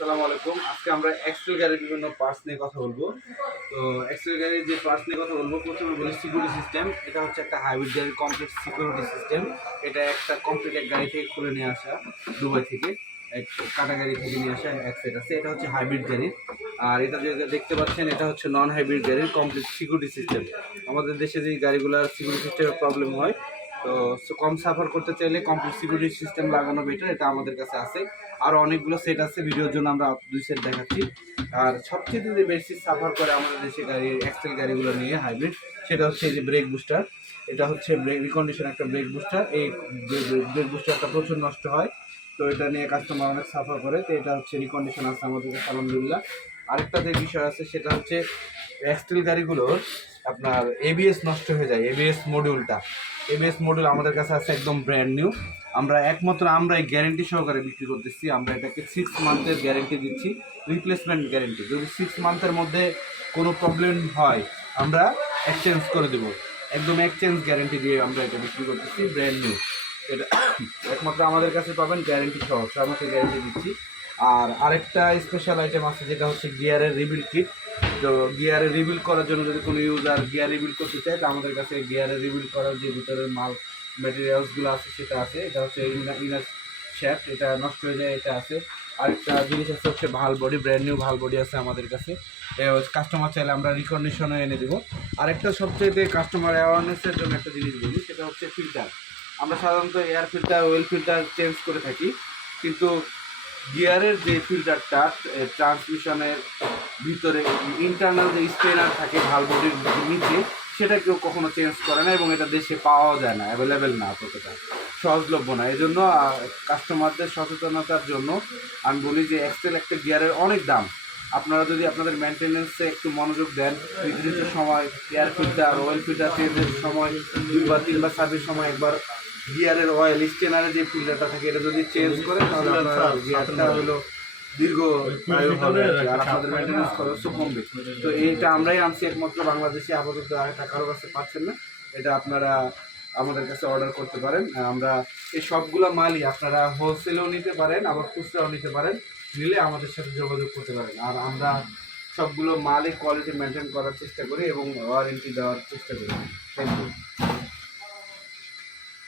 আসসালামু আলাইকুম। আজকে আমরা এক্সেল গাড়ির বিভিন্ন পার্টস নিয়ে কথা বলবো। তো এক্সেল গাড়ির যে পার্টস নিয়ে কথা বলবো, প্রথমে বলি সিকিউরিটি সিস্টেম। এটা হচ্ছে একটা হাইব্রিড গাড়ির কমপ্লিট সিকিউরিটি সিস্টেম। এটা একটা কমপ্লিট এক গাড়ি থেকে খুলে নিয়ে আসা, দুবাই থেকে এক কাটা গাড়ি থেকে নিয়ে আসা এক সেট আছে। এটা হচ্ছে হাইব্রিড গাড়ি। আর এটা যে দেখতে পাচ্ছেন, এটা হচ্ছে নন হাইব্রিড গাড়ির কমপ্লিট সিকিউরিটি সিস্টেম। আমাদের দেশে যে গাড়িগুলোর সিকিউরিটি সিস্টেমের প্রবলেম হয়, তো কম সাফার করতে চাইলে কমপ্লিট সিকিউরিটি সিস্টেম লাগানো বেটার। এটা আমাদের কাছে আছে। আরও অনেকগুলো সেট আছে, ভিডিওর জন্য আমরা 2 সেট দেখাচ্ছি। আর সবচেয়ে যে বেশি সাফার করে আমাদের দেশে গাড়ির এক্সেল গাড়িগুলো নিয়ে হাইব্রিড, সেটা হচ্ছে এই যে ব্রেক বুস্টার। এটা হচ্ছে ব্রেক রিকন্ডিশন একটা ব্রেক বুস্টার। এই ব্রেক বুস্টারটা প্রচুর নষ্ট হয়, তো এটা নিয়ে কাস্টমার অনেক সাফার করে। তো এটা হচ্ছে রিকন্ডিশন আছে আমাদের কাছে আলহামদুলিল্লাহ। আরেকটা যে বিষয় আছে সেটা হচ্ছে এক্সেল গাড়িগুলোর আপনার এবিএস নষ্ট হয়ে যায়। এবিএস মডিউল আমাদের কাছে আছে একদম ব্র্যান্ড নিউ। আমরাই গ্যারেন্টি সহকারে বিক্রি করতেছি। আমরা এটাকে 6 মান্থের গ্যারেন্টি দিচ্ছি, রিপ্লেসমেন্ট গ্যারেন্টি। যদি 6 মান্থের মধ্যে কোনো প্রবলেম হয়, আমরা এক্সচেঞ্জ করে দেবো। একদম এক্সচেঞ্জ গ্যারেন্টি দিয়ে আমরা এটা বিক্রি করতেছি, ব্র্যান্ড নিউ। এটা একমাত্র আমাদের কাছে পাবেন গ্যারেন্টি সহ, 6 মাসের গ্যারেন্টি দিচ্ছি। আর আরেকটা স্পেশাল আইটেম আছে, যেটা হচ্ছে গিয়ারের রিবিল্ড কিট। তো গিয়ারে রিবিল্ড করার জন্য যদি কোনো ইউজার গিয়ার রিবিল্ড করতে চায়, তো আমাদের কাছে গিয়ারে রিবিল্ড করার যে ভিতরের মাল ম্যাটেরিয়ালসগুলো আছে সেটা আছে। এটা হচ্ছে ইনার শ্যাফট, এটা নষ্ট হয়ে যায়, এটা আছে। আরেকটা জিনিস আছে হচ্ছে ভাল বডি, ব্র্যান্ড নিউ ভাল বডি আছে আমাদের কাছে। কাস্টমার চাইলে আমরা রিকন্ডিশনে এনে দেবো। আরেকটা সবচেয়ে কাস্টমার অ্যাওয়ারনেসের জন্য একটা জিনিস বলি, সেটা হচ্ছে ফিল্টার। আমরা সাধারণত air filter, well filter change করে থাকি, কিন্তু গিয়ারের যে ফিল্টারটা ট্রান্সমিশনের ভিতরে ইন্টারনাল যে স্পেনার থাকে ভাল বডির নিচে, সেটা কেউ কখনো চেঞ্জ করে না এবং এটা দেশে পাওয়াও যায় না, অ্যাভেলেবেল না, ততটা সহজলভ্য না। এই জন্য কাস্টমারদের সচেতনতার জন্য আমি বলি যে এক্সেল একটা গিয়ারের অনেক দাম। আপনারা যদি আপনাদের মেনটেন্যান্সে একটু মনোযোগ দেন, নির্দিষ্ট সময় এয়ার ফিল্টার, অয়েল ফিল্টার চেঞ্জের সময় 2 বা 3 বার সার্ভিস সময় একবার গিয়ারের অয়েল স্টেনারে যে ফিল্টারটা থাকে এটা যদি চেঞ্জ করে, তাহলে আপনার গিয়ারটা হলো দীর্ঘ আয়ু হবে আর আপনাদের মেনটেন্যান্স খরচও কমবে। তো এইটা আমরাই আনছি একমাত্র বাংলাদেশে, আপাতত এটা কারো কাছে পাচ্ছেন না। এটা আপনারা আমাদের কাছে অর্ডার করতে পারেন। আমরা এই সবগুলো মালই আপনারা হোলসেলেও নিতে পারেন, আবার খুচরাও নিতে পারেন। নিলে আমাদের সাথে যোগাযোগ করতে পারেন। আর আমরা সবগুলো মালই কোয়ালিটি মেনটেন করার চেষ্টা করি এবং ওয়ারেন্টি দেওয়ার চেষ্টা করি। Thank you.